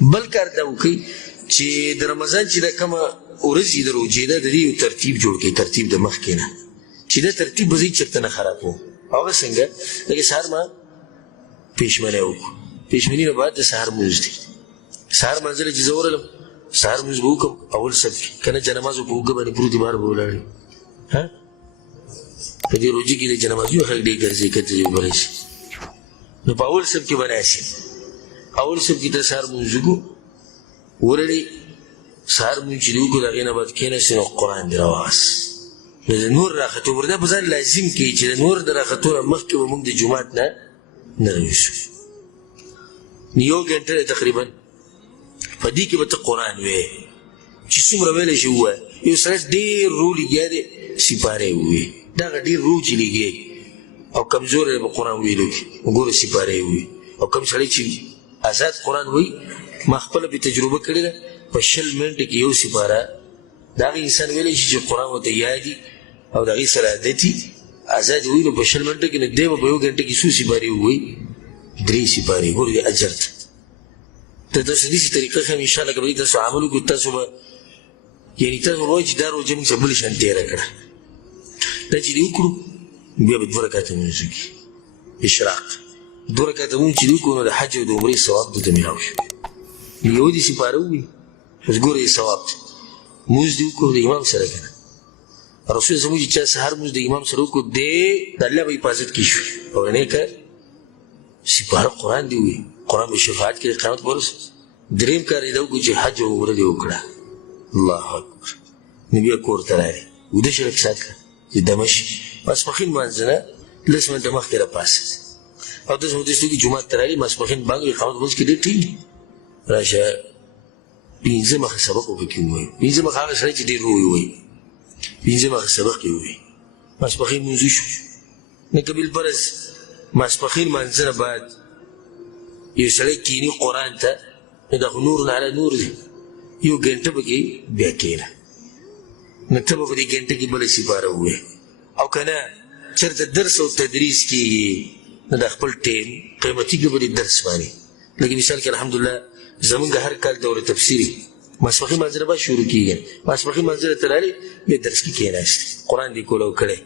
بل کار دا وکړئ چې د رمضان چې دا کومه ورځ د روجې ده د دې یو ترتیب جوړ کړئ، ترتیب د مخکې نه، چې دا ترتیب به زه چېرته نه خرابوم. هغه څنګه لکه سهار ما پېشمنی وکړو، پېشمني نه بعد د سهار لمونځ دی. سهار منځله چې زه ورغلم سهار لمونځ به وکړم اول صف کې، که نه جنماز به په اوږه باندې پروت بهر به ولاړ وي. په دې روجې کې د جنمازونو خلک ډېر ګرځي کته وبلی شي، نو په اول صف کې به راشي. اول صف کې ته سهار لمونځ وکړو، ورغلې سهار لمونځ چې دې وکړو د هغې نه بعد کېناستې نو قرآن دې راواغست. نو د نور راختو پر دا په ځان لازم کړي چې د نور د راختو نه مخکې به موږ د جومات نه راویسو. یو ګنټه دی تقریبا، په دې کې به ته قرآن وایې چې څومره ویلی شي ووایه. یو سړی ډېر رو لګیا دی سپاره یې ووایي، دغه ډېر رو چې لګیا او کمزوری دی په قرآن ویلو کې وګوره سپاره یې ووایي. او کوم سړی چې آزاد قرآن وایي ما خپله پرې تجربه کړې ده، په 20 منټه کې یو سپاره د هغه انسان ویلی شي چې قرآن ورته یادي او د هغې سره عادتي آزاد وایي، نو په 20 منټه کې نو دی به په یو ګنټه کې څو سپارې ووایي؟ 3 سپارې. ګوره د اجر ته ته تاسو داسې طریقه ښیم انشاءالله که به دې تاسو عمل وکړو تاسو به یعنې تاسو به وایي چې دا روژه موږ څه بل شان تېره کړه. دا چې دې وکړو بیا به 2 رکعته لمونځ وکړي اشراق. 2 رکعته لمونځ چې دې وکړو نو د حج او د عمرې ثواب دلته میلاو شو. یو دې سپاره ووایي اوس ګوره یې ثواب دی. لمونځ دې وکړو د امام سره که نه رسول زموږ چې چا سهار لمونځ د امام سره وکړو دی د الله به حفاظت کې شوي. اورنی کار سپاره قرآن دې ووایي، قرآن به شفاعت کړي قیامت په ورځ. درېیم کار یې دا وکړو چې حج او عمره دې وکړه. الله اکبر. نو بیا کور ته راغلې ویده شه لږ ساعت چې دمه شي، ماسپښین لمانځه نه 10 منټه مخکې راپاڅېد او داسې مدرسو کې جومات ته راغلې ماسپښین بانګ اقامت لمونځ کې ډېر ټینګ دي. راشه 5 مخه سبق وپکې ووایي، 5 مخه هغه سړی چې ډېر ووایي 5 مخه سبق یې ووایي. ماسپښین لمونځ وشو لکه بالفرض ماسپښین لمانځه نه بعد یو سړی کیني قرآن ته نو دا خو نور نه علی نور دی، یو ګنټه پکې بیا کېنه نو ته به په دې ګنټه کې بله سپاره ووایې. او که نه چېرته درس او تدریس کېږي نو دا خپل ټیم قیمتي کې به دې درس باندې لکه مثال کې الحمدلله زمونږ هر کال دوره تفسیري ماسپښین لمانځه نه بعد شروع کېږي. ماسپښین لمانځه ته راغلې بیا درس کې کېناستې قرآن دې کولو کړی،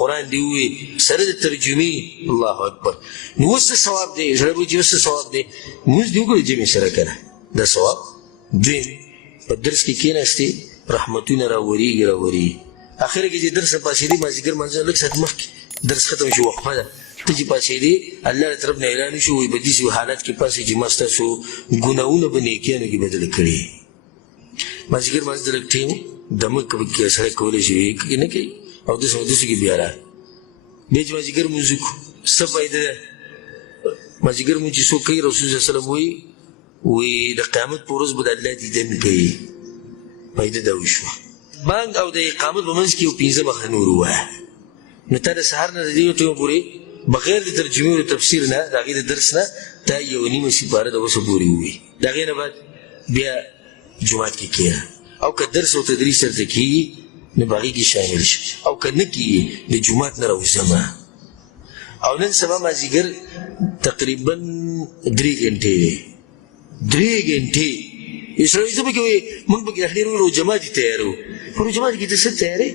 قرآن دې ووایي سره د ترجمې. الله اکبر. نو اوس څه ثواب دی؟ سړی به وایي چې اوس څه ثواب دی؟ لمونځ دې وکړو جمعې سره که نه دا ثواب. دویم په درس کې کېناستې رحمتونه راورېږي راورېږي. اخره کې چې درس نه پاڅېدې مازدیګر لمانځه لږ ساعت مخکې درس ختم شو وقفه ده ته چې پاڅېدې الله له طرف نه اعلان وشو وایي په داسې حالت کې پاڅې چې ما ستاسو ګناهونه به نیکیانو کې بدله کړي. مازدیګر لمانځه ته لږ ټیم دمه سړی کولی شي نه کوي او داسې مدرسو کې بیا راغی بیا چې مازدیګر لمونځ وکړو څه فایده ده؟ مازدیګر لمونځ چې څوک کوي رسول صلی الله علیه وسلم وایي د قیامت په ورځ به د الله دیدن کوي. فایده دا وشوه. بانګ او د اقامت په منځ کې یو 5 مخه نور ووایه نو تا د سهار نه د دې ټیمه پورې بغیر د ترجمې او تفسیر نه د هغې د درس نه تا 1.5 سپاره د اوسه پورې ووایي. د هغې نه بعد بیا جومات کې کښېنه او که درس او تدریس درته کېږي نو په هغې کې شامل شه او که نه کېږي د جومات نه راوځه مه. او نن سبا مازدیګر تقریبا 3 ګنټې دی 3 ګنټې یو سړی ته پکې وایي موږ پکې ډېر ورو جماعت یې تیارو خو جماعت کې ته څه تیارې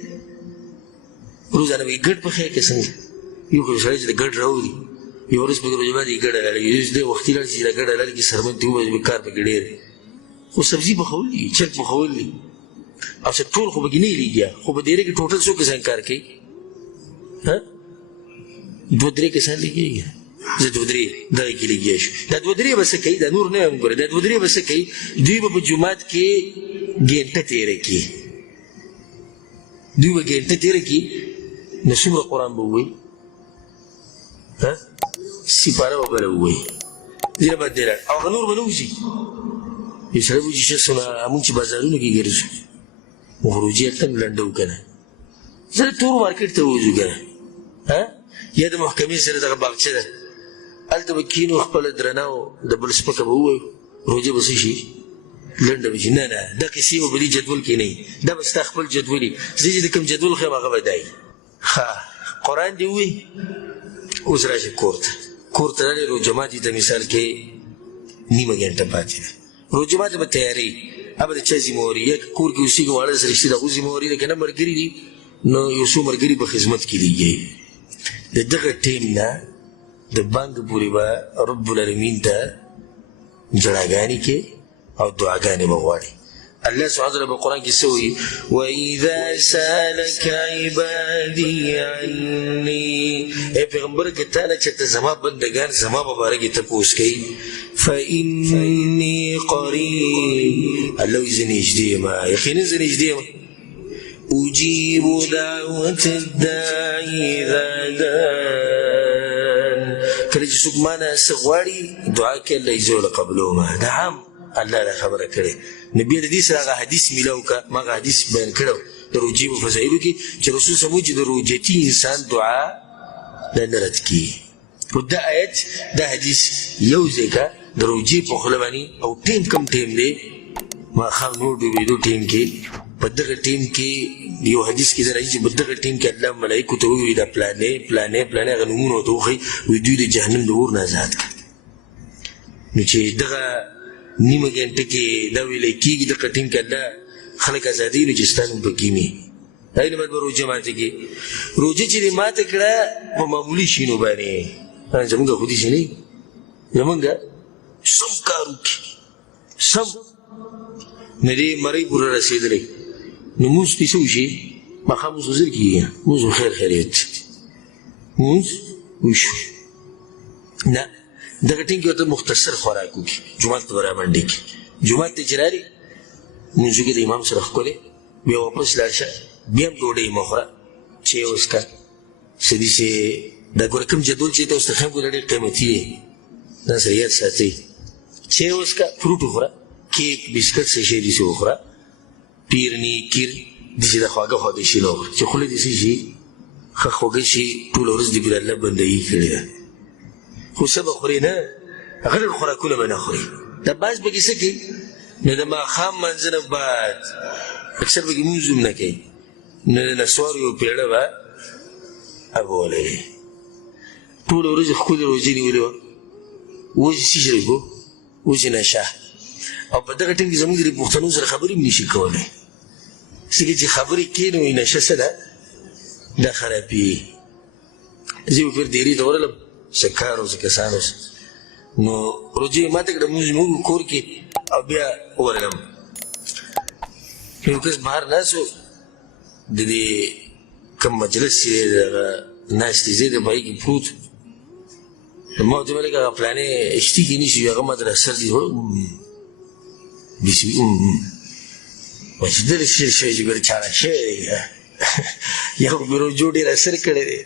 روزانه به یې ګډ پخی که څنګه یو خو سړی چې د ګډ راوړي یو ورځ پکې روژه باندې یې ګډه لاړې یو دې وختي لاړ چې دا ګډه لاړې کې سربند ته ووایي کار پکې ډېر خو سبزي پخول دي چرګ پخول دي او څه ټول خو پکې نه لګیا خو په ډېرې کې ټوټل څو کسان کار کوي 2-3 کسان لګېږي زه 2-3 دغې کې لګیا شو دا 2-3 به څه کوي دا نور نه یم ګوره دا 2-3 به څه کوي دوی به په جومات کې ګنټه تېره کړي دوی به ګنټه تېره کړي نو څومره قرآن به ووایي سپاره به بله ووایي ځینې بعد دی او هغه نور به نه وځي یو سړی به وایي چې شخصونه مونږ چې بازارونو کې ګرځو خروجي اکتم لنډه و که نه زه تور مارکېټ ته ووځو که نه یا د محکمې سره دغه باغچه ده هلته به کښېنو خپله درنه او د بل سپکه به ووایو روژه به څه شي لنډه به شي نه نه دا قیسې به په دې جدول کې نه وي دا به ستا خپل جدول وي زه چې د کوم جدول ښیم هغه به دا وي قرآن دې ووایي اوس راشه کور ته راغلې رو جماعت ته مثال کې نیمه ګنټه پاتې ده روژه ماته به تیاری ابه د چا ذمهواري یا کور کې اوسېږي واړه سره رشتې د هغو ذمهواري ده که نه ملګري دي نو یو څو ملګري په خدمت کې لګي د دغه ټیم نه د بانک پورې به رب العالمین ته جړاګانې کې او دعاګانې به غواړي الله سبحانه وتعالی په قرآن کې څه وایي وَإِذَا سَأَلَكَ عِبَادِي عَنِّي ای پیغمبر که تا نه چېرته زما بندګان زما په باره کې تپوس کوي فَإِنِّي قَرِيب الله وایي زه نږدې یم یقینا زه نږدې یم أجيب دعوة الداعي إذا دعان کله چې څوک ما نه څه غواړي دعا کوي الله یې زه ورله قبلومه دا عام الله دا خبره کړې نو بیا د دې سره هغه حدیث میلاو که ما هغه حدیث بیان کړی د روژې په فضایلو کې چې رسول صلی الله چې د روژتي انسان دعا دا نه رد کېږي خو دا آیت دا حدیث یو ځای که د روژې په خوله باندې او ټیم کم ټیم دی ماښام نور ډوبېدو ټیم کې په دغه ټیم کې یو حدیث کې دا راځي چې په دغه ټیم کې الله ملایکو ته ووایي دا پلانې پلانې پلانې هغه نومونه ورته وښایي وایي دوی د جهنم د اور نه آزاد کړه نو چې دغه نیمه ګنټه کې دا ویلی کېږي دغه ټیم کې الله خلک ازادوي نو چې ستا نوم پکې وي هغې نه بعد به روژه ماته کړي روژه چې دې ماته کړه په معمولي شیانو باندې زمونږ خو داسې نه زمونږ سم کار وکړي سم نه دې مرۍ پوره رسېدلی نو مونځ پې څه وشي ماښام مونځ خو زر کېږي مونځ خو خیر خیریت مونځ وشو نه دغه ټیم کې ورته مختصر خوراک وکړي جومات ته به رامنډې کړي جومات ته چې رالې مونځو کې د امام سره ښکلې بیا واپس لاړ شه بیا هم ډوډۍ مه خوره چای وڅښه څه داسې دا ګوره کوم جدول چې ته اوس ته ښیم ګوره ډېر قیمتي دی دا سره یاد ساتئ چای وڅښه فروټ وخوره کیک بسکټ څه شی داسې وخوره پیرني کیر داسې د خواږه خواږه شي نه وخوره چې خوله دې څه شي ښه خوږه شي ټوله ورځ دې پرې الله بندګي کړې ده خو څه به خورې نه هغه ډېر خوراکونه به نه خورې دا بعض به کې څه کوي نو د ماښام منځه نه بعد اکثر به کې مونځ هم نه کوي نو د نسوارو یو پیړه به هغه ولري ټوله ورځ ښکلې روژې نیولې وه اوس یې څه شی کو اوس یې نشه او په دغه ټیم کې زموږ د پښتنو سره خبرې هم نشي کولی ځکه چې خبرې کوي نو نشه څه ده دا خرابېږي زه یو پیر ډېرې ته ورغلم څه کار و څه کسان اوس نو روژې یې ماته کړه مونځ مې وکړو کور کې او بیا ورغلم یو کس بهر ناست و د دې کوم مجلس چې دغه ناستې ځای دی په هغې کې پروت ما ورته ویل که هغه پلانې اشتي کې نیسي هغه ماته را سر دي بیسی چې دغه شی چې ګوره چاړه شوی دی یا خو مې روژو ډېر اثر کړی دی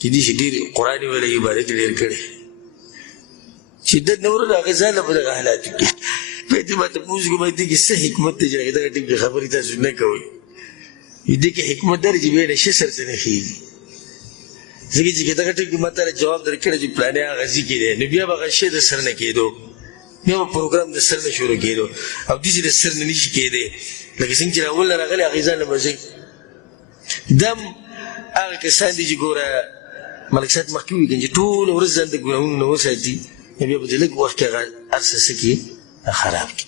چې دې چې ډېر قرآن یې ویلی عبادت یې ډېر کړی شدت نه ورله هغه ځان له په دغه حالاتو کې بیا دې ما تپوس کوم دې کې څه حکمت دی چې دغه ټیم کې خبرې تاسو نه کوئ دې کې حکمت دا دی چې بیا نشي سر ته نه ښېږي ځکه چې دغه ټیم کې ما ته جواب درکړی چې پلانې هغه ځای کې دی نو بیا به هغه شی د سر نه کېدو بیا به پروګرام د سر نه شروع کېدو او داسې د سر نه نشي کېدی لکه څنګه چې راول نه راغلی هغې ځان له مزه دم هغه کسان دي چې ګوره ملک صاحب مخکې ووایي که چې ټوله ورځ ځان د ګناهونو نه وساتي بیا به د لږ وخت کې هغه هر څه څه کړي خراب کړي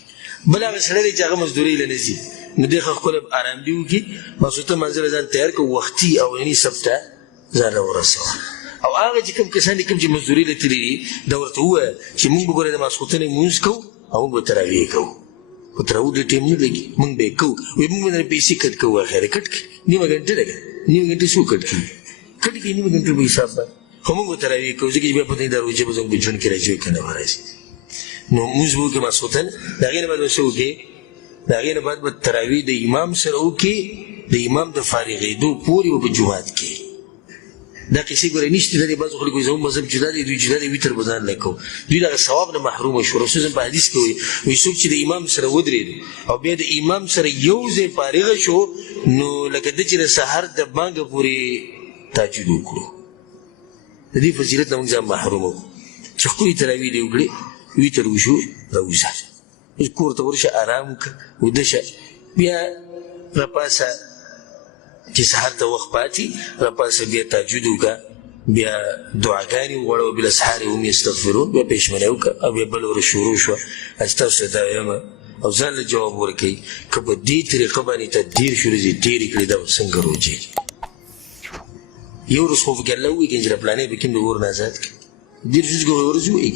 بل هغه سړی دی چې هغه مزدورۍ له نه ځي نو دی ښه ښکلی ارام دي وکړي ماسوته منځه له ځان تیار کړه وختي او عیني سب ته ځان راورسوه او هغه چې کوم کسان دي کوم چې مزدورۍ له تللي دي دا ورته ووایه چې مونږ به ګوره د ماسخوتنې مونځ کوو او مونږ به تراویح کوو خو تراویح ډېر ټایم نه لګي مونږ به یې کوو وایي مونږ به درنه پیسې کټ کوو اخره کټ کړي نیمه ګنټه ده که نیمه ګنټې څو کټ کړي کټ کړي نیمه ګنټه په حساب باندې خو مونږ به تراویح کوو ځکه چې بیا پته نه دا روژه به زموږ په ژوند کې راځي که نه به راځي نو مونځ به وکړې ماسخوتن د هغې نه بعد به څه وکړې د هغې نه بعد به تراویح د امام سره وکړې د امام د فارغېدو پورې به په جومات کې دا قصې ګوره نشته دا دی بعضو خلکو زموږ مذهب جدا دی دوی جدا دی وتر به ځان له کوو دوی دغه ثواب نه محرومه شو رسول په حدیث کې وایي څوک چې د امام سره ودرېد او بیا د امام سره یو ځای فارغه شو نو لکه ده چې د سهار د بانګه پورې تهجد وکړو د دې فضیلت نه موږ ځان محرومه کړو چې ښکلې تراویح دې وکړې وتر وشو راوځه کور ته ورشه ارام وکړه وده شه بیا راپاسه چې سهار ته وخت پاتې راپاسه بیا تهجد وکړه بیا دعاګانې وغواړه وبالاسحار هم یستغفرون بیا پېشمنه وکړه او بیا بله ورځ شروع شوه ستاسو ته دا وایم او ځان له جواب ورکوي که په دې طریقه باندې ته 10 ورځې تېرې کړې دا به څنګه روجې یو ورځ خو پکې الله ووایي که نجره پلانې به کوم د اور نه ازاد کړي 10 ورځې ورځې وایي